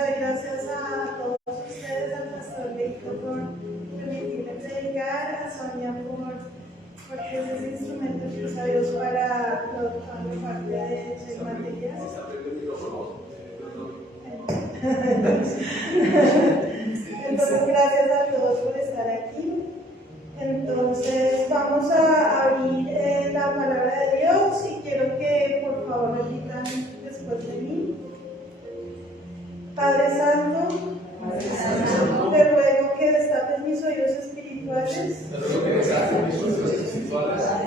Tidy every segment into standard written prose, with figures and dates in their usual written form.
dar gracias a todos ustedes, al pastor Víctor, por permitirme predicar, a Sonia porque es ese instrumento que usa Dios para la parte de sus materias. Entonces, gracias a todos por estar aquí. Entonces, vamos a abrir la palabra de Dios y quiero que por favor repitan después de mí. Padre Santo, te ruego que destapes mis oídos espirituales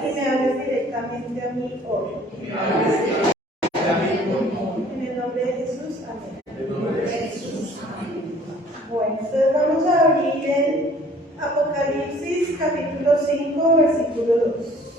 y me hables directamente a mí hoy. En el nombre de Jesús, amén. Bueno, entonces vamos a abrir en Apocalipsis capítulo 5, versículo 2.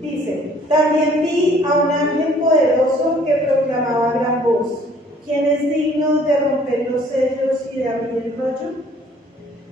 Dice: también vi a un ángel poderoso que proclamaba a gran voz: ¿quién es digno de romper los sellos y de abrir el rollo?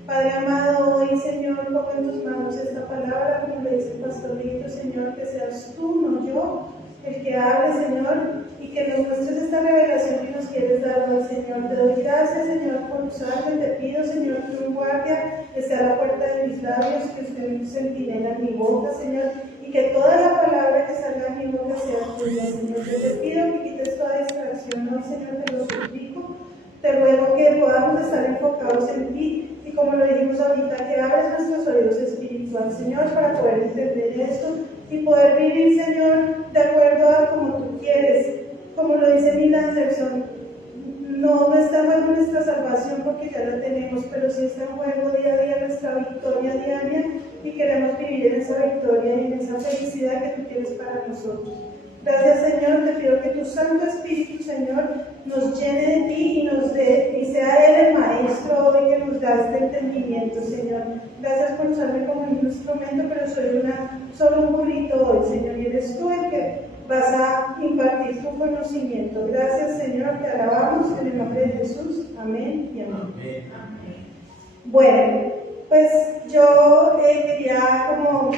Padre amado, hoy, Señor, pongo en tus manos esta palabra, como le dice el pastor Víctor, Señor, que seas tú, no yo, el que hable, Señor, y que nos muestres esta revelación que nos quieres dar hoy, Señor. Te doy gracias, Señor, por usarme. Te pido, Señor, que un guardia esté a la puerta de mis labios, que usted me centinela en mi boca, Señor, y que toda la palabra que salga de mi boca sea tuya, Señor. Yo te pido que quites toda distracción hoy, Señor, te lo suplico. Te ruego que podamos estar enfocados en ti y, como lo dijimos ahorita, que abres nuestros oídos espirituales, Señor, para poder entender esto y poder vivir, Señor, de acuerdo a como tú quieres. Como lo dice Milan Anderson, no está en juego nuestra salvación porque ya la tenemos, pero sí está en juego día a día nuestra victoria diaria y queremos vivir en esa victoria y en esa felicidad que tú quieres para nosotros. Gracias, Señor, te pido que tu Santo Espíritu, Señor, nos llene de ti y nos dé, y sea Él el Maestro hoy que nos da este entendimiento, Señor. Gracias por usarme como un instrumento, pero soy solo un burrito hoy, Señor, y eres tú el que vas a impartir tu conocimiento. Gracias, Señor, te alabamos en el nombre de Jesús. Amén y amén. Amén. Bueno, pues yo quería como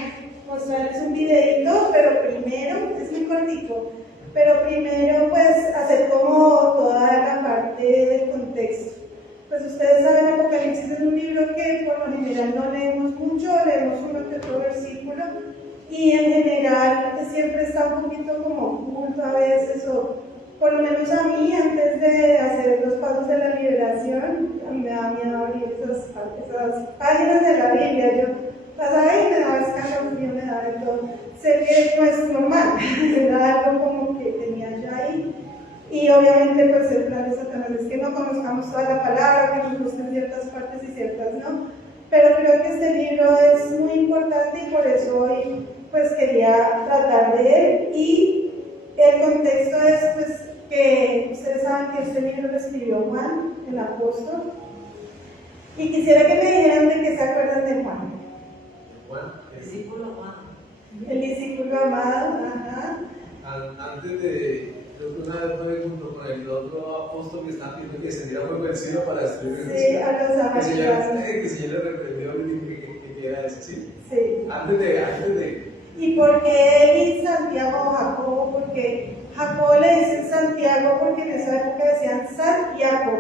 mostrarles un videito, pero primero, es muy cortito, pero primero pues hacer como toda la parte del contexto. Pues ustedes saben, Apocalipsis es un libro que por lo general no leemos mucho, leemos uno que otro versículo, y en general siempre está un poquito como oculto a veces, o por lo menos a mí, antes de hacer los pasos de la liberación, a mí me da miedo abrir esas páginas de la Biblia. Yo pasaba y me daba escalofrío, me daba de todo. Sé que no es normal, era algo como que tenía yo ahí. Y obviamente pues el plan de Satanás es que no conozcamos toda la palabra, que nos gusten ciertas partes y ciertas no. Pero creo que este libro es muy importante y por eso hoy pues quería tratar de él. Y el contexto es pues que ustedes saben que este libro lo escribió Juan, el apóstol. Y quisiera que me dijeran de qué se acuerdan de Juan. Juan, El discípulo amado. El discípulo amado, ajá. Antes de, creo que una vez fue junto con el otro apóstol que estaba pidiendo que se diera por vencido para destruir el Sí, a los amarillos. que el Señor le reprendió que era ese, ¿sí? Sí. Antes de. ¿Y por qué él y Santiago o Jacobo? Porque Jacobo le dicen Santiago porque en esa época decían Santiago,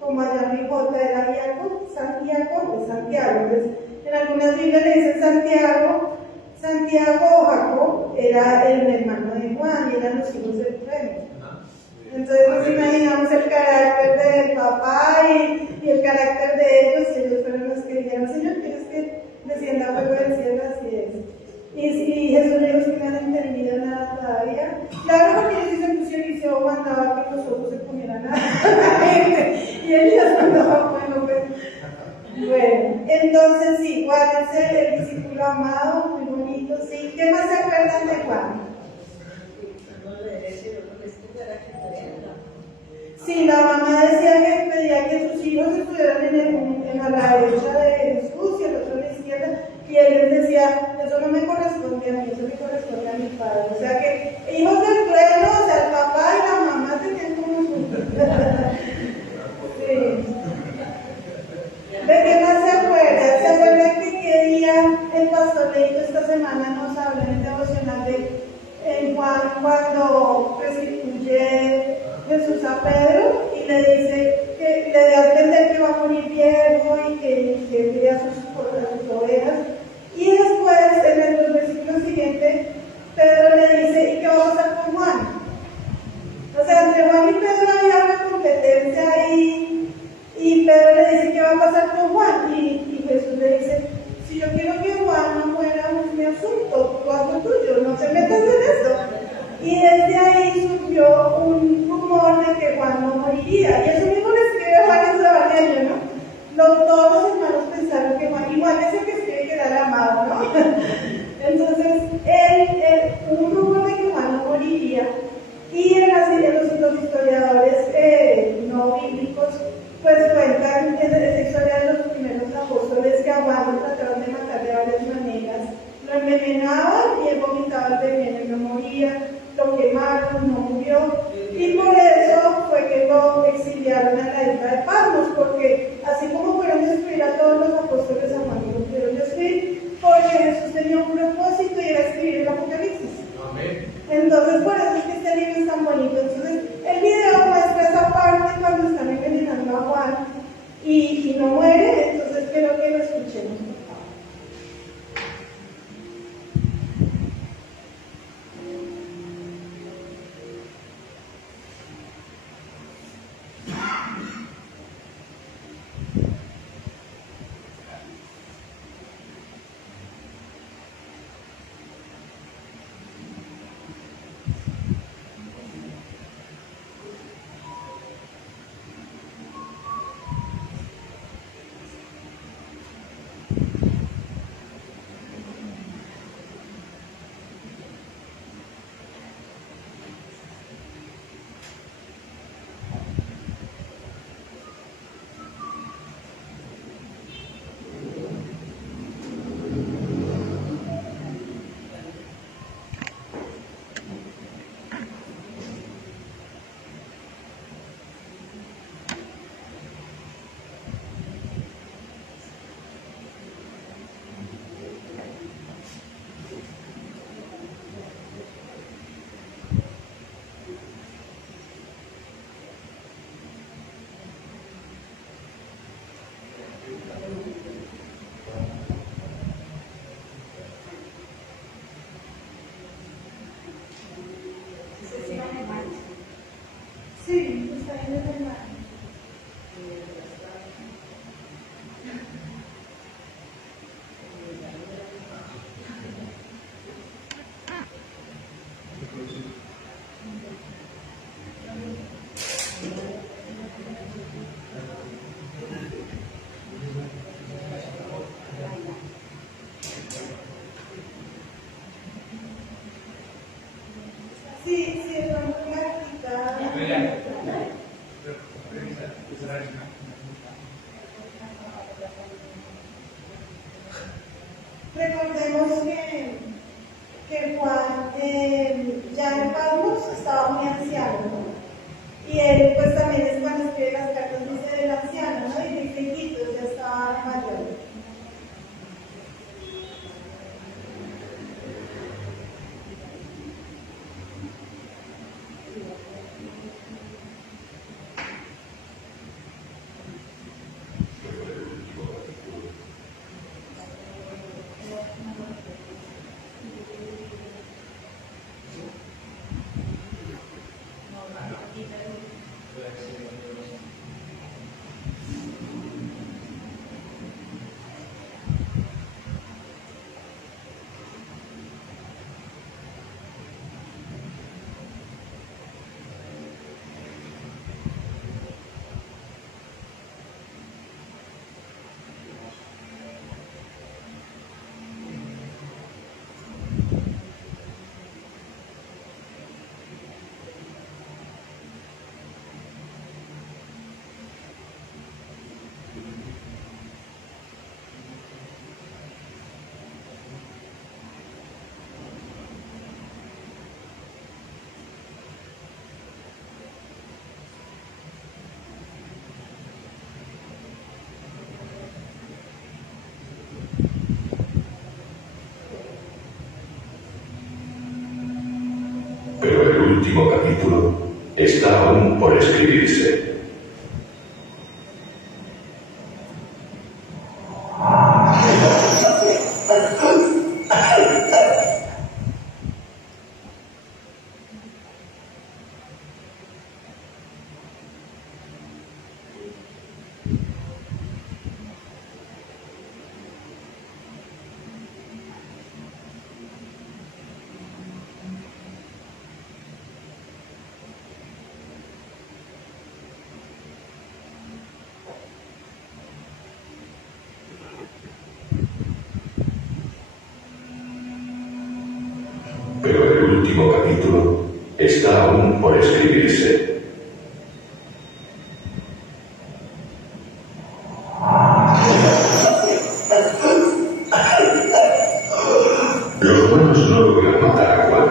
como allá mi J era Iago, Santiago de Santiago. Entonces, en algunas Biblias le dicen Santiago o Jacob era el hermano de Juan y eran los hijos del rey. Entonces nos imaginamos el carácter del papá y el carácter de ellos, y ellos fueron los que dijeron: Señor, ¿quieres que descienda fuego del cielo? Así es. Y Jesús le dijo: que no han entendido nada todavía. Claro, porque ellos dicen que si Eliseo mandaba que los ojos se comieran a la gente, y él les mandaba fuego, pues. Bueno, entonces sí, Juan es el discípulo amado, muy bonito, sí. ¿Qué más se acuerdan de Juan? Sí, la mamá decía que pedía que sus hijos estuvieran en la derecha de Jesús y el otro a la izquierda, y él les decía: eso no me corresponde a mí, eso me corresponde a mi padre. O sea que hijos del pueblo, o sea, el papá y la mamá tenían como sí. ¿De qué más se acuerdan? ¿Se acuerdan que qué cuando restituye Jesús a Pedro y le dice que le da a entender que va a morir viejo y que envía a sus ovejas. Y después, en el versículo siguiente, Pedro le dice, ¿y qué va a pasar con Juan? O sea, entre Juan y Pedro había una competencia ahí, y Pedro le dice, ¿qué va a pasar con Juan? Y Jesús le dice, si yo quiero que Juan no muera, no es mi asunto, tú haz lo tuyo, no te metas en eso. Y desde ahí surgió un rumor de que Juan no moriría, y eso mismo le escribe Juan en su evangelio, ¿no? Todos los hermanos pensaron que Juan, igual es el que escribe que era el amado, ¿no? Entonces, un rumor de que Juan no moriría, y en los historiadores no bíblicos, pues cuentan en la historia de los primeros apóstoles que a Juan lo trataron de matar de varias maneras. Lo envenenaban y él vomitaba el veneno y no moría, lo quemaron, no murió, y por eso fue que lo exiliaron a la isla de Patmos, porque así como fueron a destruir a todos los apóstoles, a Juan lo pudieron destruir, porque Jesús tenía un propósito y era escribir el Apocalipsis. Amén. Entonces, por eso es que este libro es tan bonito. Entonces, el video muestra esa parte cuando están envenenando a Juan y no muere, entonces quiero que lo escuchemos, por favor. Sí, está ahí en el mar. Sí, es una práctica. Recordemos que Juan ya en Patmos estaba muy anciano, ¿no? Y él pues también es cuando escribe las cartas, dice del anciano, ¿no? Y dice hijitos, ya estaba mayor. último capítulo está aún por escribirse. Pero el último capítulo está aún por escribirse. Los buenos no logran matar a Juan.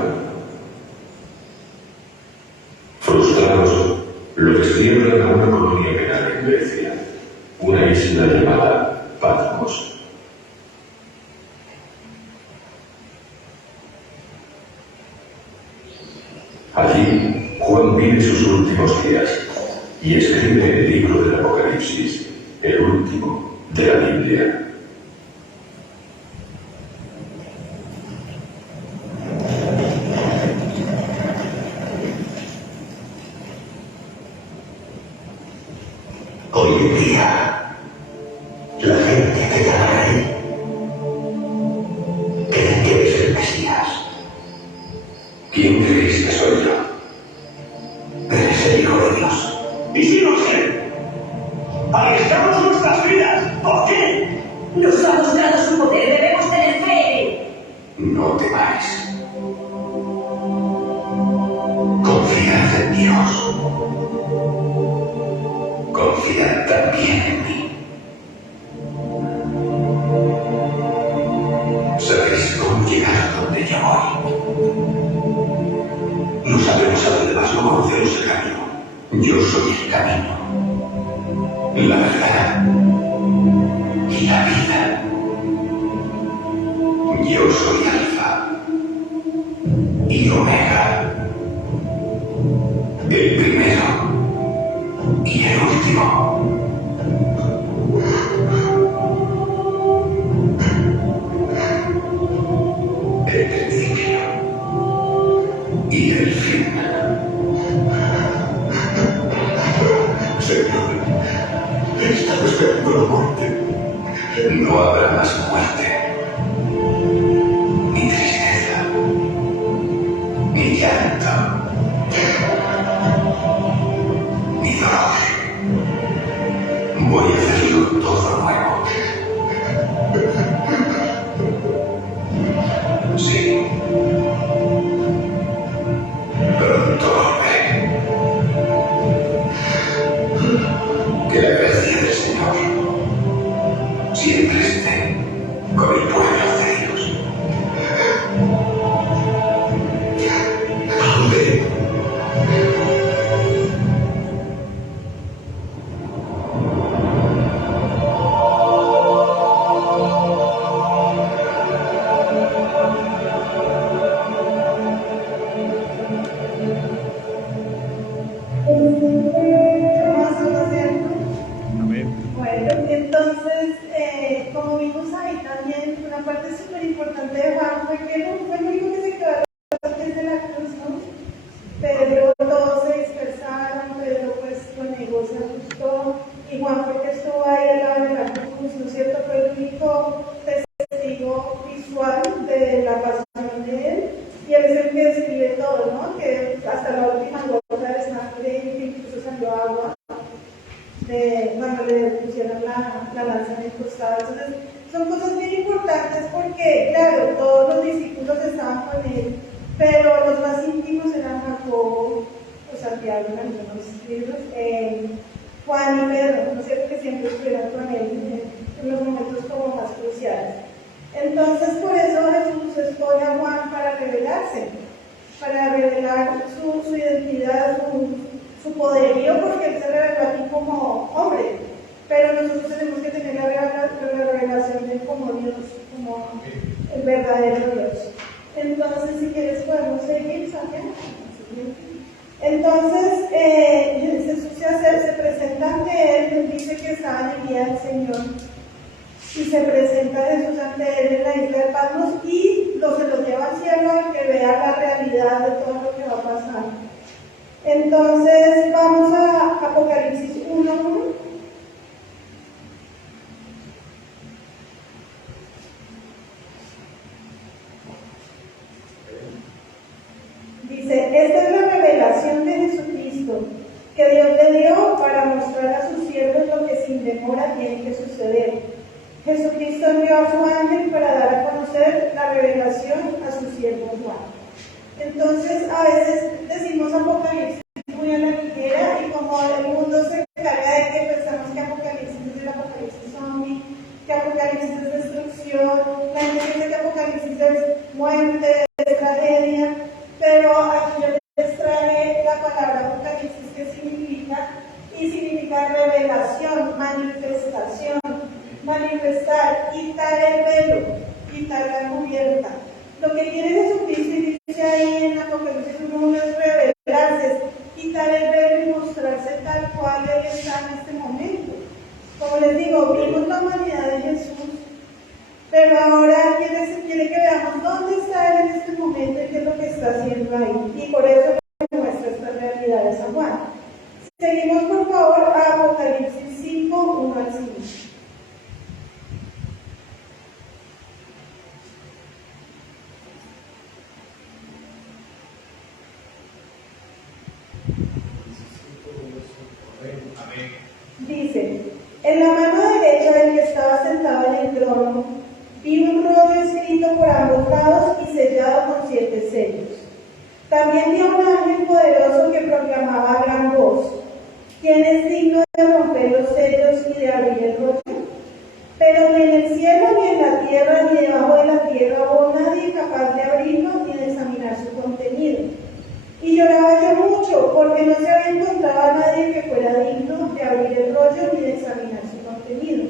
Frustrados, lo destierran a una colonia penal en Grecia, una isla llamada Patmos. Allí, Juan vive sus últimos días y escribe el libro del Apocalipsis, el último de la Biblia. Hoy en día, la gente te llama rey. Creen que eres el Mesías. ¿Quién creéis que soy yo? Eres el Hijo de Dios. Y si no sé, arriesgamos nuestras vidas. ¿Por qué? Nos ha mostrado su poder, debemos tener fe en él. No temáis. Confiad en Dios. Confiad también en mí. ¿Sabéis cómo llegar a donde yo voy? No sabemos a dónde vas, no conocemos el camino. Yo soy el camino, la verdad y la vida. Yo soy Alfa y Omega, el primero y el último. El principio y el fin. Señor, he estado esperando la muerte. No habrá más muerte, ni tristeza, ni llanto, ni dolor. Voy a hacerlo todo nuevo. Sí. Pronto volveré. Que la gracia del Señor siempre esté con el pueblo de Dios. Amén. Hermoso, ¿no es cierto? Bueno, entonces, como vimos ahí también, una parte súper importante de Juan fue que no fue el único que se quedó a los pies de la cruz, ¿no? Pedro, todos se dispersaron, Pedro pues con ego se asustó, y Juan fue el que estuvo ahí al lado de la cruz, ¿no es cierto? Fue el único testigo visual de la pasión de él, y él es el que describe todo, ¿no? Que hasta la última gota de sangre, que incluso salió agua cuando le pusieron la lanza en el costado. Entonces, son cosas bien importantes porque, claro, todos los discípulos estaban con él, pero los más íntimos eran Jacobo, o Santiago en algunos libros, Juan y Pedro, ¿no es cierto? Que siempre estuvieron con él en los momentos como más cruciales. Entonces, por eso Jesús escoge a Juan para revelarse, para revelar su identidad, su poderío, porque él se reveló aquí como hombre, pero nosotros tenemos que tener la revelación de él como Dios, como el verdadero Dios. Entonces, si quieres, podemos seguir, Santiago. Entonces, Jesús se presenta ante él, dice que estaba en el día del Señor, y se presenta Jesús ante él en la isla de Patmos y se lo lleva al cielo a que vea la realidad de todo lo que va a pasar. Entonces, vamos a Apocalipsis 1:1. Dice, esta es la revelación de Jesucristo, que Dios le dio para mostrar a sus siervos lo que sin demora tiene que suceder. Jesucristo envió a su ángel para dar a conocer la revelación a su siervo Juan. Entonces, a veces decimos Apocalipsis muy a la ligera y como el mundo se encarga de que pensamos que Apocalipsis es el Apocalipsis zombie, que Apocalipsis es destrucción, la gente piensa que Apocalipsis es muerte, es tragedia, pero aquí yo les traje la palabra Apocalipsis que significa revelación, manifestación, manifestar, quitar el velo, quitar la cubierta. Lo que quiere Jesucristo y dice ahí en Apocalipsis 1 es revelarse, es quitar el velo y mostrarse tal cual Él está en este momento. Como les digo, vimos la humanidad de Jesús, pero ahora quiere que veamos dónde está Él en este momento y qué es lo que está haciendo ahí. Y por eso nos muestra estas realidades a Juan. Seguimos por favor a Apocalipsis 5, 1 al 5. Dice, en la mano derecha del que estaba sentado en el trono, vi un rollo escrito por ambos lados y sellado con 7 sellos. También vi a un ángel poderoso que proclamaba a gran voz, ¿quién es digno de romper los sellos y de abrir el rollo? Pero ni en el cielo, ni en la tierra, ni debajo de la tierra hubo nadie capaz de abrirlo ni de examinar su contenido. Y lloraba yo mucho, porque no se había encontrado a nadie que fuera digno de abrir el rollo ni de examinar su contenido.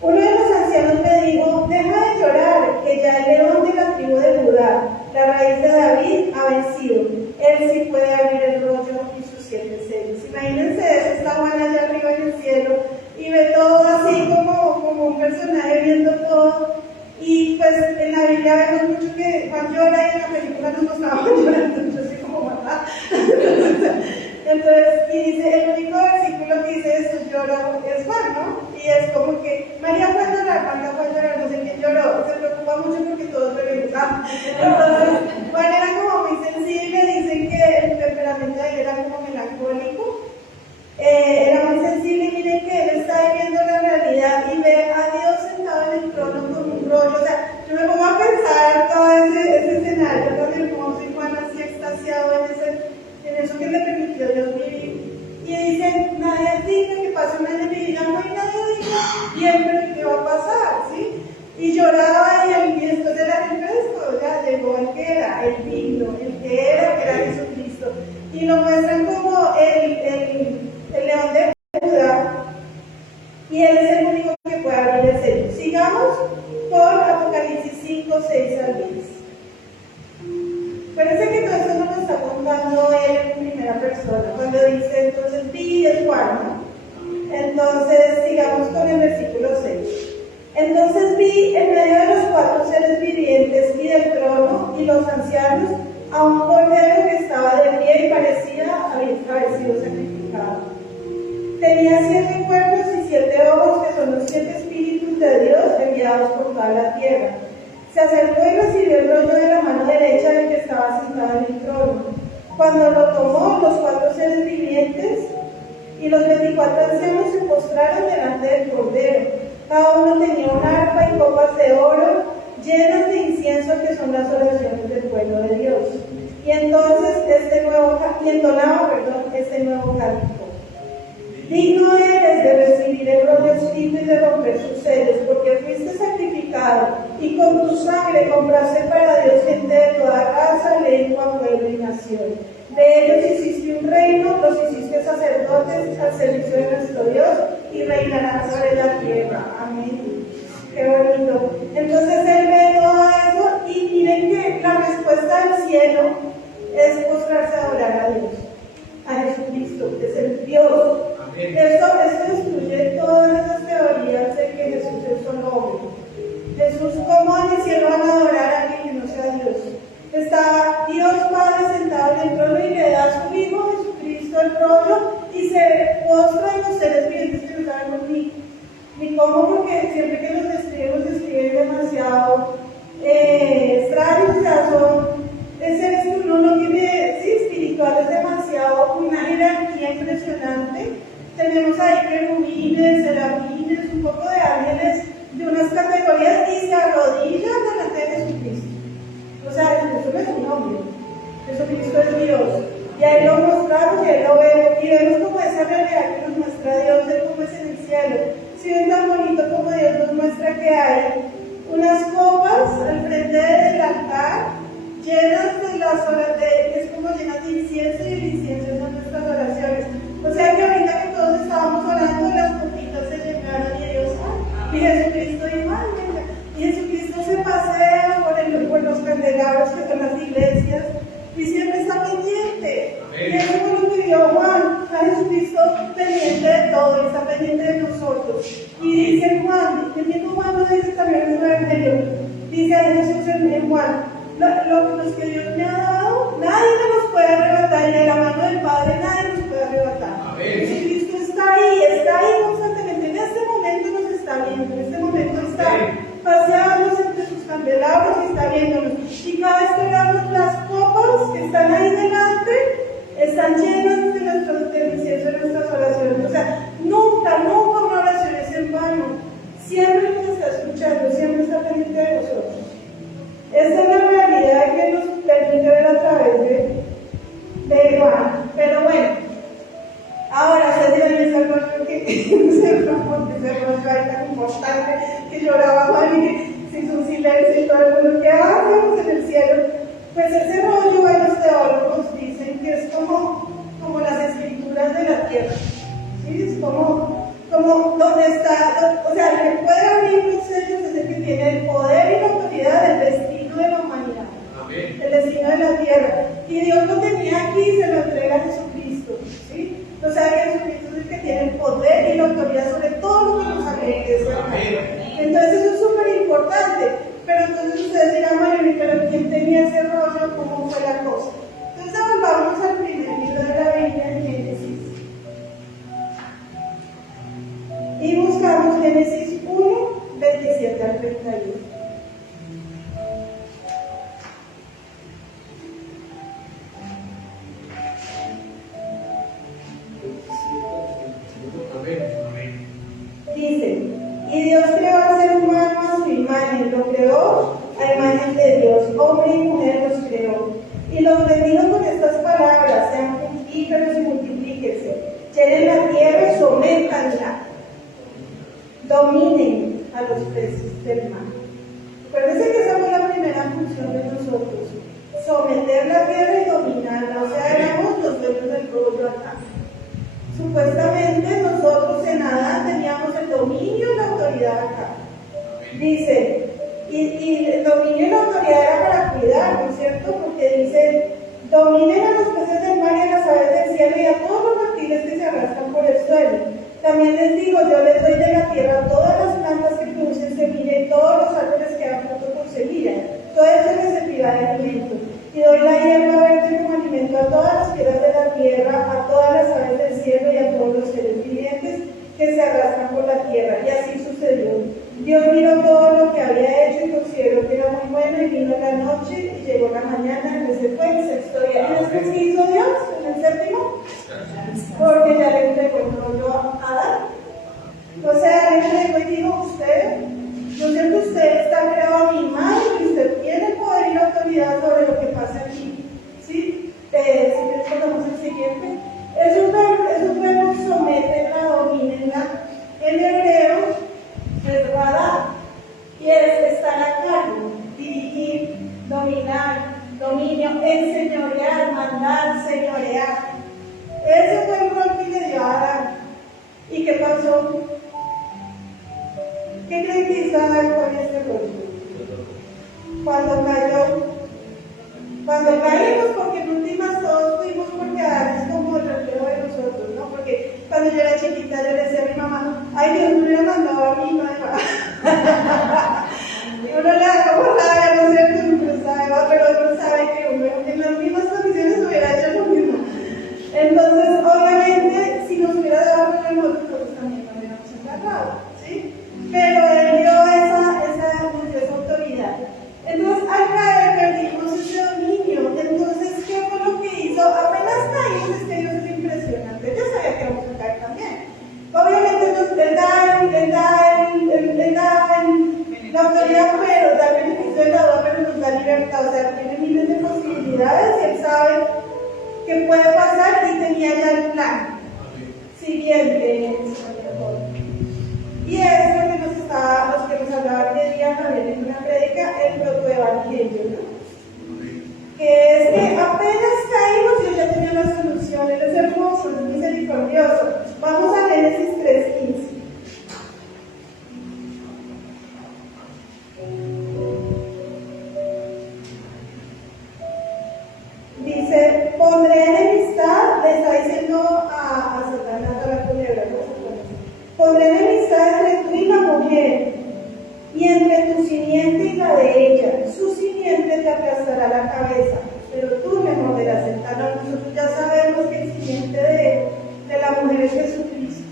Uno de los ancianos me dijo, deja de llorar, que ya el león de la tribu de Judá, la raíz de David, ha vencido. Él sí puede abrir el rollo y sus 7 sellos. Imagínense eso, está Juan allá arriba en el cielo y ve todo así como un personaje viendo todo. Y pues en la Biblia vemos mucho que Juan llora y en la película nos mostraba llorando, entonces como mamá. Entonces, y dice, el único versículo que dice eso, lloro, es Juan, ¿no? Y es como que María fue a llorar, Marta fue a llorar, no sé quién lloró, se preocupa mucho porque todos bebemos. Entonces, Juan era como muy sensible, dicen que el temperamento de él era como melancólico, era muy sensible y miren que él está viviendo la realidad y ve a Dios sentado en el trono con un rollo. O sea, yo me pongo a pensar todo ese escenario tan hermoso y Juan así extasiado en eso que le permitió Dios vivir. Y dicen, nadie es digno que pase un año en mi vida, no hay nadie digno, bien, pero ¿qué va a pasar? ¿Sí? Y lloraba y después de la refresco, ya llegó el que era, el digno, el que era Jesucristo. Y lo muestran como el león de Judá, y él es el único que puede abrir el sello. Sigamos por Apocalipsis 5, 6 al 10. Parece que todo esto nos lo está contando él en primera persona, cuando dice, entonces vi el Juan, ¿no? Entonces, sigamos con el versículo 6. Entonces vi en medio de los 4 seres vivientes y del trono y los ancianos a un cordero que estaba de pie y parecía haber sido sacrificado. Tenía 7 cuernos y 7 ojos, que son los 7 espíritus de Dios enviados por toda la tierra. Se acercó y recibió el rollo de la mano derecha del que estaba sentado en el trono. Cuando lo tomó, los 4 seres vivientes y los 24 ancianos se postraron delante del cordero. Cada uno tenía una arpa y copas de oro llenas de incienso, que son las oraciones del pueblo de Dios. Y entonces entonaba este nuevo cántico. Digno eres de recibir el rollo escrito y de romper sus sellos, porque fuiste sacrificado y con tu sangre compraste para Dios gente de toda raza, lengua, pueblo y nación. De ellos hiciste un reino, los hiciste sacerdotes al servicio de nuestro Dios y reinarán sobre la tierra. Amén. Qué bonito. Entonces él ve todo eso y miren que la respuesta del cielo es postrarse a tenemos ahí querubines, serafines, un poco de ángeles de unas categorías y se arrodillan delante de Jesucristo. O sea, Jesucristo no es un hombre, Jesucristo es Dios. Y ahí lo mostramos y ahí lo vemos, y vemos como esa realidad que nos muestra Dios de cómo es en el cielo. Si ven tan bonito como Dios nos muestra que hay unas copas al frente del altar llenas de las oraciones, es como llenas de incienso, y el incienso son nuestras oraciones. O sea que ahorita que todos estábamos orando, las copitas se llenaron y ellos, y Jesucristo dijo, ay, venga. Y Jesucristo se pasea por los candelabros que son las iglesias y siempre está pendiente. Y eso fue lo que vio Juan, a Jesucristo pendiente de todo, y está pendiente de nosotros. Y dice Juan, el mismo Juan lo dice también en el Evangelio, dice a Jesús en Juan, los que Dios me ha dado, nadie me los puede arrebatar, y de la mano del Padre nadie nos puede arrebatar. Jesucristo está ahí constantemente, en este momento nos está viendo, en este momento está paseándonos entre sus candelabros y está viéndonos. Y cada vez que veamos las copas que están ahí delante, están llenas del incienso de nuestras oraciones. O sea, nunca una oración es en vano. Siempre nos está escuchando, siempre está pendiente de nosotros. Esta es la realidad que nos permite ver a través de Juan. Pero bueno, ahora se tiene ese rostro que ese rostro ahí tan importante que lloraba Juan y que se hizo un silencio y todo el mundo, ¿qué hacemos en el cielo? Pues ese rollo, los teólogos dicen que es como las escrituras de la tierra, ¿sí? Es como donde está, o sea, el que puede abrir los sellos es el que tiene el poder y la autoridad del destino de la humanidad. Amén. El destino de la tierra. Y Dios lo tenía aquí y se lo entrega a Jesucristo, ¿sí? O sea, que Jesucristo es el que tiene el poder y la autoridad sobre todo lo que nos acontece. Entonces eso es súper importante. Pero entonces ustedes dirán, María, pero ¿quién tenía ese rollo? ¿Cómo fue la cosa? Entonces volvamos al primer libro de la Biblia, en Génesis. Y buscamos Génesis 1, 27 al 31. Dice, y Dios creó al ser humano a su imagen, lo creó a imagen de Dios, hombre y mujer los creó. Y los bendijo con estas palabras, sean fructíferos y multiplíquense, llenen la tierra y sométanla, dominen a los peces del mar. Acuérdense que esa fue la primera función de nosotros, someter la tierra y dominarla, o sea, éramos los dueños del rollo acá. Supuestamente nosotros en Adán teníamos el dominio y la autoridad acá. Dice, y el dominio y la autoridad era para cuidar, ¿no es cierto? Porque dice, dominen a los peces del mar y a las aves del cielo y a todos los reptiles que se arrastran por el suelo. También les digo, yo les doy de la tierra todas las plantas que producen semilla y todos los árboles que dan fruto con semilla. Todo eso les servirá de alimento. Y doy la hierba verde como alimento a todas las piedras de la tierra, a todas las aves del cielo y a todos los seres vivientes que se arrastran por la tierra. Y así sucedió. Dios miró todo lo que había hecho y consideró que era muy bueno, y vino la noche y llegó la mañana, y ese fue el sexto día. ¿Y después qué hizo Dios en el séptimo? Porque ya le entregó el rollo a Adán. O sea, le entregó y dijo, usted, yo sé que usted está creado a mi imagen y usted tiene el poder y la autoridad sobre lo que pasa aquí. ¿Sí? Si quieres ponemos el siguiente. Esos verbos sometenla, domínenla. En hebreo es radar, y es estar a cargo, dirigir, dominar, dominio, enseñorear, mandar, señorear. Ese fue el rol que le dio a Adán. ¿Y qué pasó? ¿Qué creen que hizo Adán con este rol? Cuando caímos, porque en últimas todos fuimos, porque Adán es como el reflejo de nosotros, ¿no? Porque cuando yo era chiquita yo le decía a mi mamá, ay, Dios me hubiera mandado a mí, no y uno le da como rabia, ¿no es cierto? Pero uno sabe que uno en las mismas condiciones hubiera hecho lo mismo. Entonces, obviamente, si nos hubiera dado el remoto, nosotros también nos hubiéramos encargado, ¿sí? Pero él dio esa autoridad. Entonces, al caer perdimos ese dominio. Entonces, ¿qué fue lo que hizo? Apenas caímos, es que Dios es impresionante. Yo sabía que íbamos a caer también. pero da beneficio de la duda, pero nos da libertad, o sea, tiene miles de posibilidades y él sabe qué puede pasar y tenía ya el plan siguiente. Y es lo que nos hablaba que día Javier en una prédica, el protoevangelio, ¿no? Que es que apenas caímos Dios ya tenía la solución, Él es hermoso, es misericordioso. Vamos a Génesis 3:15. Dice, pondré enemistad, le está diciendo a Satanás, a la culebra, ¿no? Pondré enemistad entre tú y la mujer, y entre tu simiente y la de ella. Su simiente te aplastará la cabeza, pero tú le morderás el talón. Nosotros ya sabemos que el simiente de la mujer es Jesucristo.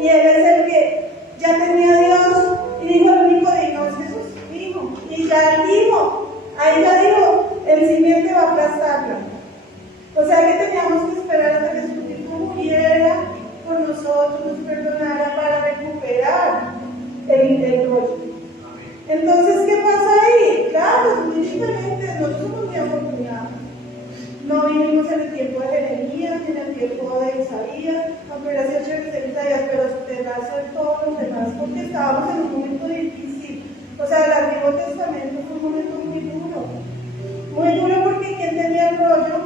Y Él es el que ya tenía a Dios, y dijo el único digno es Jesús, dijo. Y ya él dijo, ahí ya dijo, el simiente va a aplastarla. O sea que teníamos que esperar hasta que Jesucristo muriera por nosotros, nos perdonara para recuperar el rollo. Entonces, ¿qué pasa ahí? Claro, es muy diferente, nosotros somos muy afortunados. No vivimos en el tiempo de Jeremías, ni en el tiempo de Isaías, aunque gracias a Dios de Isaías, pero usted hace todos los demás, porque estábamos en un momento difícil. O sea, el Antiguo Testamento fue un momento muy duro porque quien tenía el rollo,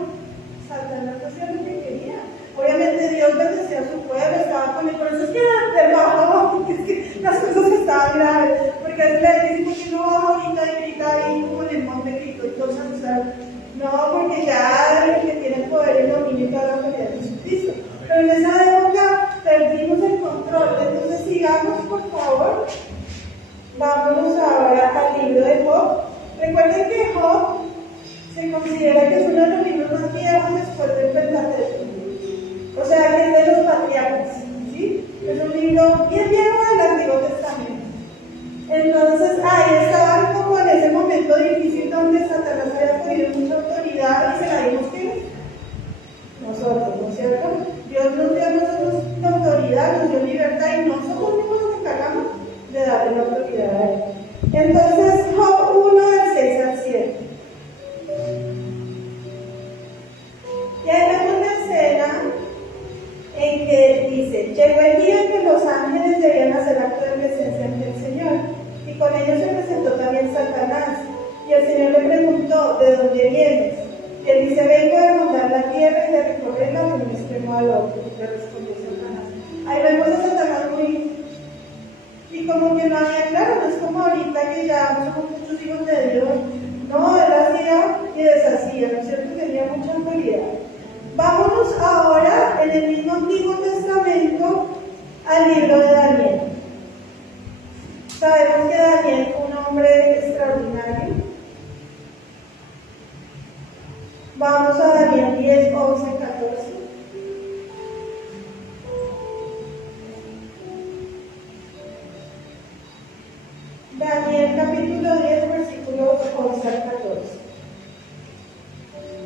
Satanás hacía lo que quería. Obviamente Dios bendecía a su pueblo, estaba con él, por eso es que él bajó, porque es que las cosas estaban graves, porque es le dice que no baja ahorita y grita ahí como en el monte grito y todo eso, no, porque ya el que tiene el poder y el dominio y toda la autoridad de Jesucristo. Pero en esa época perdimos el control, entonces sigamos por favor, vámonos ahora al libro de Job. Recuerden que Job se considera que es uno de los libros más viejos después del Pentateuco. O sea, que es de los patriarcas, ¿sí? Es un libro bien viejo del Antiguo Testamento. Entonces, ahí estaban como en ese momento difícil donde Satanás había cogido mucha autoridad y se la dimos que nosotros, ¿no es cierto? Dios nos dio a nosotros la autoridad, nos dio libertad y nosotros mismos nos encargamos de darle la autoridad a Él. Entonces, Job 1 del 6 al 7. Y ahí vemos una escena en que dice, llegó el día en que los ángeles debían hacer acto de presencia ante el Señor, y con ellos se presentó también Satanás, y el Señor le preguntó, ¿de dónde vienes? Y él dice, vengo de rondar la tierra y de recorrerla de un extremo al otro, le respondió Satanás. Ahí vemos a Satanás y como que no había claro, no es como ahorita que ya somos muchos hijos de Dios, no, él hacía y deshacía, ¿no es cierto? Tenía mucha autoridad. Vámonos ahora, en el mismo Antiguo Testamento, al libro de Daniel. Sabemos que Daniel fue un hombre extraordinario. Vamos a Daniel 10, 11, 14. Daniel capítulo 10, versículos 11 al 14.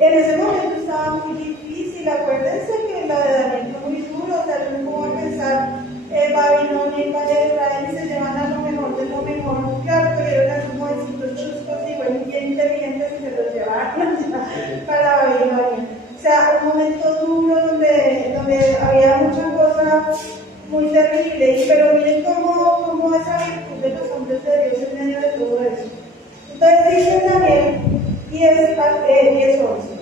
En ese momento estaba muy difícil, acuérdense que la de Daniel fue muy duro, o sea, no puedo pensar Babilonia y Valle de Israel y se llevan a lo mejor de lo mejor, claro, tuvieron a sus jovencitos chuscos y bueno, bien inteligentes y se los llevaron para Babilonia. O sea, un momento duro donde había muchas cosas muy terribles, pero miren cómo esa virtud de los hombres de Dios en medio de todo eso. Entonces dice Daniel 10:11.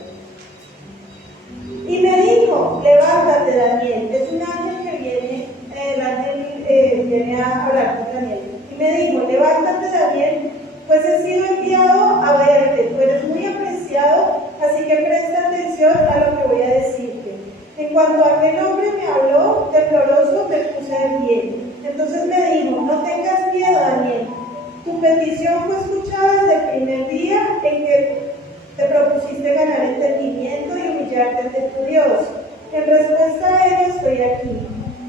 Y me dijo, levántate Daniel, es un ángel que viene, el ángel viene a hablar con Daniel. Y me dijo, levántate Daniel, pues he sido enviado a verte, tú eres muy apreciado, así que presta atención a lo que voy a decirte. En cuanto a aquel hombre me habló, tembloroso me puse en pie. Entonces me dijo, no tengas miedo Daniel, tu petición fue escuchada desde el primer día en que te propusiste ganar entendimiento y humillarte ante tu Dios. En respuesta a ello estoy aquí.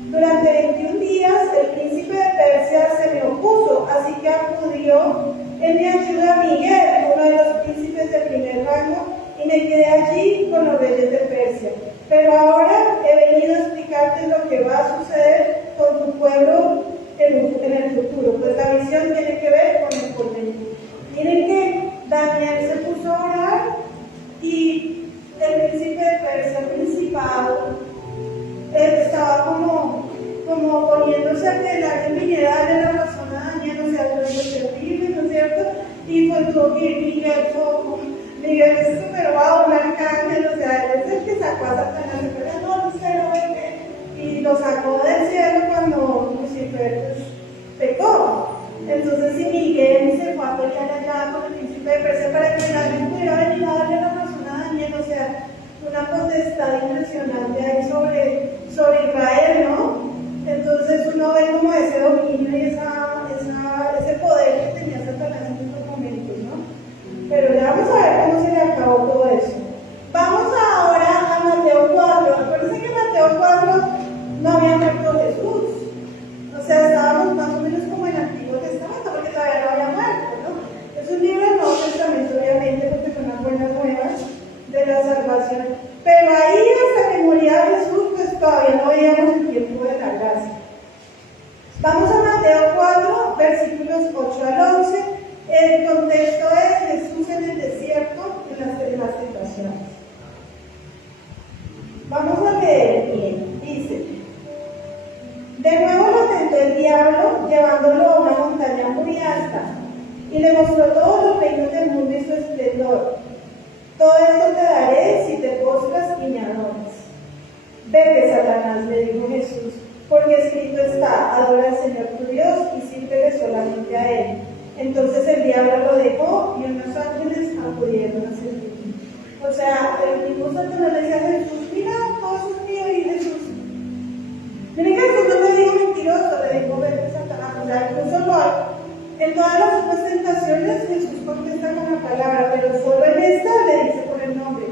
Durante 21 días el príncipe de Persia se me opuso, así que acudió en mi ayuda Miguel, uno de los príncipes de primer rango, y me quedé allí con los reyes de Persia. Pero ahora he venido a explicarte lo que va a suceder con tu pueblo en el el futuro. Pues la visión tiene que ver con el porvenir. Miren que Daniel se puso a orar y el príncipe de Persia, el principado, estaba como poniéndose a que alguien viniera a darle la razón a Daniel, o sea, algo terrible, ¿no es cierto? Y pues tuvo que ir Miguel es súper guau, un arcángel, o sea, él es el que sacó a Satanás, pero no, Lucero, vete, y lo sacó del cielo cuando Lucifer pecó. Entonces, si Miguel se fue a pelear allá con el príncipe de Persia para que alguien pudiera venir a darle la razón a Daniel, o sea, una potestad impresionante ahí sobre Israel, ¿no? Entonces uno ve como ese dominio y ese poder que tenía Satanás en estos momentos, ¿no? Pero ya vamos a ver cómo se le acabó todo eso. Vamos ahora a Mateo 4. Acuérdense que en Mateo 4 no había muerto Jesús. O sea, estábamos más o menos como en el Antiguo Testamento, porque todavía no había muerto, ¿no? Es un libro del Nuevo Testamento, obviamente, porque son las buenas nuevas de la salvación. Pero ahí, hasta que moría Jesús, pues todavía no veíamos el tiempo de la gracia. Vamos a Mateo 4, versículos 8 al 11. El contexto es Jesús en el desierto, en las tentaciones. Vamos a leer bien. Dice: de nuevo lo tentó el diablo, llevándolo a una montaña muy alta, y le mostró todos los reinos del mundo y su esplendor. Todo esto te daré si te postras y me adoras. Vete, Satanás, le dijo Jesús, porque escrito está: adora al Señor tu Dios y sírvele solamente a Él. Entonces el diablo lo dejó y unos ángeles acudieron a servirle. O sea, el mismo Satanás le decía a Jesús: mira, todo eso es mío, y Jesús. Miren que Jesús no le dijo mentiroso, le dijo: vete, Satanás. O sea, incluso en todas las otras tentaciones Jesús contesta con la palabra, pero solo en esta le dice por el nombre.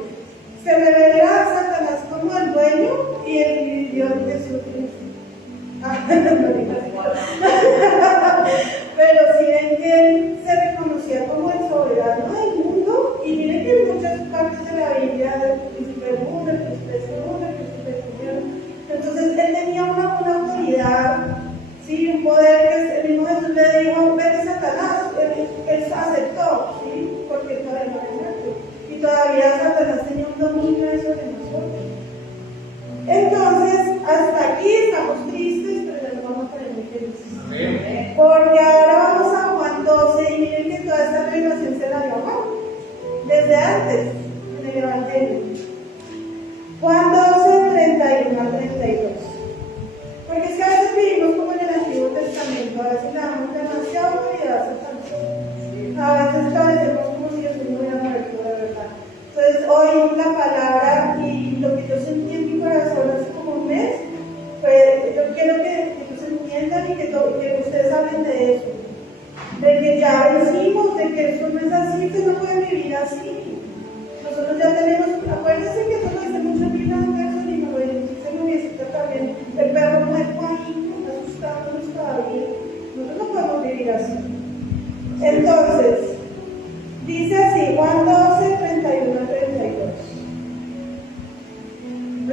Se revela a Satanás como el dueño y el Dios de Jesucristo. Pero si ven que él se reconocía como el soberano del mundo, y miren que en muchas partes de la Biblia, del príncipe del mundo, el príncipe del segundo, el príncipe del primero, entonces él tenía una autoridad, sí, un poder que el mismo Jesús le dijo: vete, Satanás. Él aceptó, ¿sí? Porque todavía no había muerto, y todavía Satanás tenía un dominio sobre nosotros. Entonces, hasta aquí estamos tristes, pero ya nos vamos a poner muy felices. Amén. Porque ahora vamos a Juan 12, y miren que toda esta revelación se la dio a Juan, desde antes, en el Evangelio. Juan 12, 31 al 32. Porque es que a veces vivimos como en el Antiguo Testamento, a veces le damos demasiada autoridad a Satanás. A veces parecemos como si Jesús no hubiera muerto, de verdad. Entonces, hoy la palabra y lo que yo sentí en mi corazón hace como un mes, pues yo quiero que ustedes entiendan y que ustedes hablen de eso. De que ya vencimos, de que eso no es así, ustedes no pueden vivir así. Nosotros ya tenemos, acuérdense que eso lo dice mucho en Biblia de verso, y me lo dice Luisita también. El perro muerto ahí, asustándonos todavía. Nosotros no podemos vivir así. Entonces, dice así, Juan 12, 31 al 32.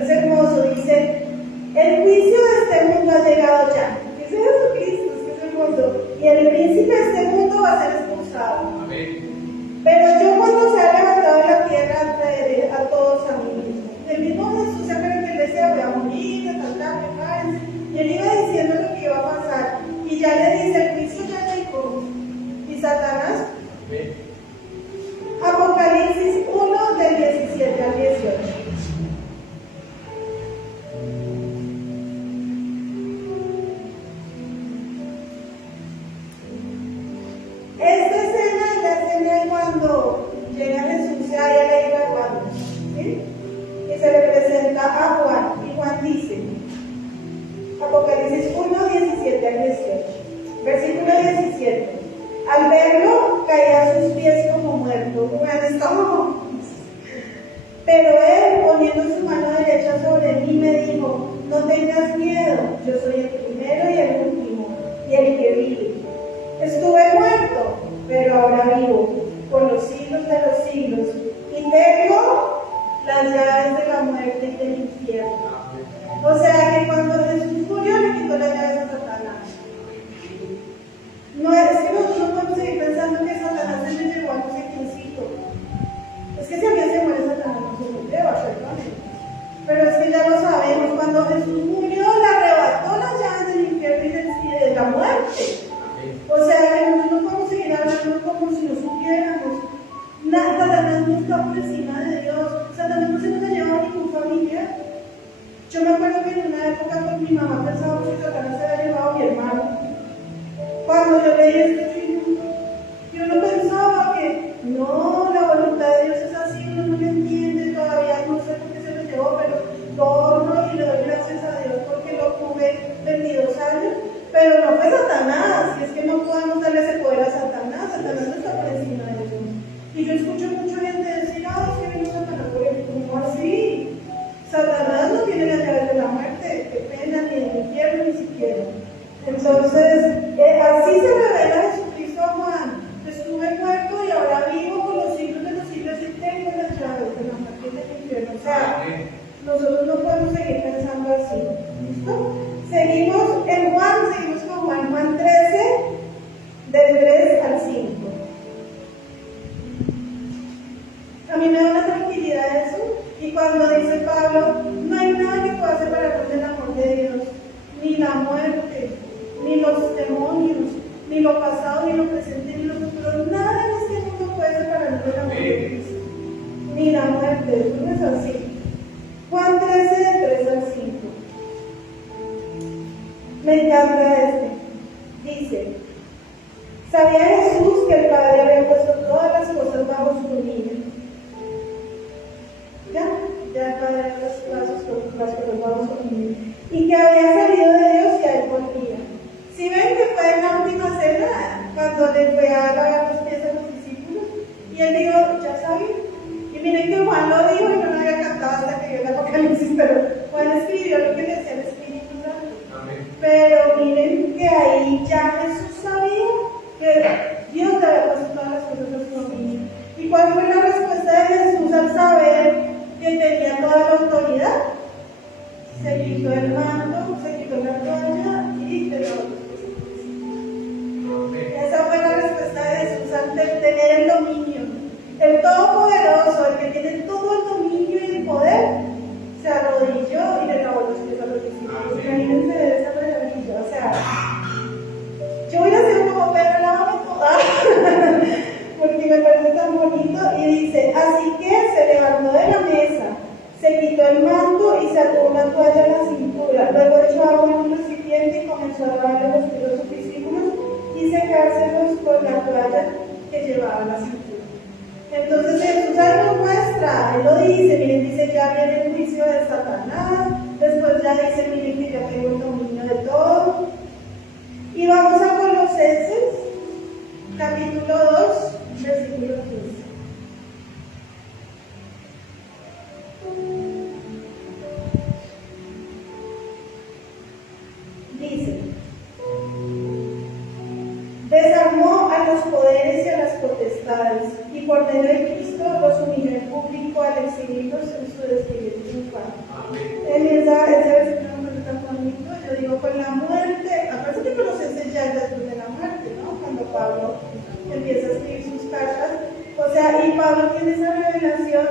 Es hermoso, dice: el juicio de este mundo ha llegado ya. Dice Jesucristo, es que es hermoso. Y el príncipe de este mundo va a ser expulsado. Amén. Pero yo, cuando sea levantado de la tierra, traeré a todos a mí mismo. El mismo Jesús, siempre que él decía: voy a morir, prepárense. Y él iba diciendo lo que iba a pasar. Y ya le dice: el juicio ya llegó. ¿Y Satanás? Amén. Apocalipsis 1, del 17 al 18. Esta escena es la escena cuando llega Jesús y hay a la isla Juan, ¿sí? Y se le presenta a Juan, y Juan dice, Apocalipsis 1, 17 al 18, versículo 17: al verlo, caía a sus pies como muerto. Pero él, poniendo su mano derecha sobre mí, me dijo: no tengas miedo, yo soy el primero y el último, y el que vive. Estuve muerto, pero ahora vivo, por los siglos de los siglos, y tengo las llaves de la muerte y del infierno. O sea que cuando Jesús murió, le quitó las llaves a Satanás. supiéramos. Satanás no está por encima de Dios. Satanás no se nos ha llevado a ningún familiar. Yo me acuerdo que en una época con mi mamá pensábamos que Satanás se había llevado a mi hermano. Cuando yo leí este libro, yo no pensaba que no, la voluntad de Dios es así, uno no lo entiende, todavía no sé por qué se lo llevó, pero lo honro y le doy gracias a Dios porque lo tuve 22 años, pero no fue Satanás, y es que no podemos darle ese poder a Satanás, Satanás no está por encima de Dios. Y yo escucho mucha gente decir, es que vino Satanás por el ¿cómo así? Satanás no tiene las llaves de la muerte, qué pena, ni del infierno ni siquiera. Entonces, así se revela Jesucristo a Juan. Estuve muerto y ahora vivo por los siglos de los siglos y tengo las llaves de la muerte y del infierno. O sea, nosotros no podemos seguir pensando así. ¿Listo? Seguimos en Juan, seguimos con Juan 13, del 3 al 5. A mí me da una tranquilidad eso. Y cuando dice Pablo, no hay nada que pueda separarnos del amor de Dios, ni la muerte, ni los demonios, ni lo pasado, ni lo presente, ni lo futuro. Nada en este mundo puede separarnos del amor de Cristo. Ni la muerte, eso no es así. Juan 13, del 3 al 5. Me encanta este. Dice, ¿sabía Jesús que el Padre había puesto todas las cosas bajo su dominio? Ya el Padre había puesto las cosas bajo su dominio. Y que había salido de Dios y a él volvía. Si ven que fue en la última cena, cuando le fue a lavar los pies a los discípulos, y él dijo, ya sabía. Y miren que Juan lo dijo y no lo había cantado hasta que vio el Apocalipsis, pero Juan escribió lo que decía el Espíritu Santo. Amén. Pero miren que ahí ya Jesús sabía que Dios le había puesto todas las cosas a su dominio. ¿Y cuál fue la respuesta de Jesús al saber que tenía toda la autoridad? Se quitó el manto, se quitó la toalla y te lo. Esa fue la respuesta de Jesús ante tener el dominio. El Todopoderoso, el que tiene todo el dominio y el poder, se arrodilló y le lavó los pies a los discípulos. Imagínense esa maravilla. O sea, yo voy a hacer como Pedro, lávame toda, porque me parece tan bonito. Y dice, así que se levantó de la mesa, se quitó el manto y sacó una toalla en la cintura. Luego echó agua en un recipiente y comenzó a lavarle los pies a sus discípulos y secárselos con la toalla que llevaba en la cintura. Entonces Jesús ahí nos muestra, él lo dice, miren, dice, ya viene el juicio de Satanás, después ya dice, miren que ya tengo el dominio de todo. Y vamos a Colosenses, capítulo 2, versículo 15. Dice, desarmó a los poderes y a las potestades, y por medio de Cristo los humilló en público al exhibirlos en su despliegue triunfal. En ese versículo me está bonito, yo digo, con la muerte, aparte que Colosenses ya es después de la muerte, ¿no? Cuando Pablo empieza a escribir sus cartas, o sea, y Pablo tiene esa revelación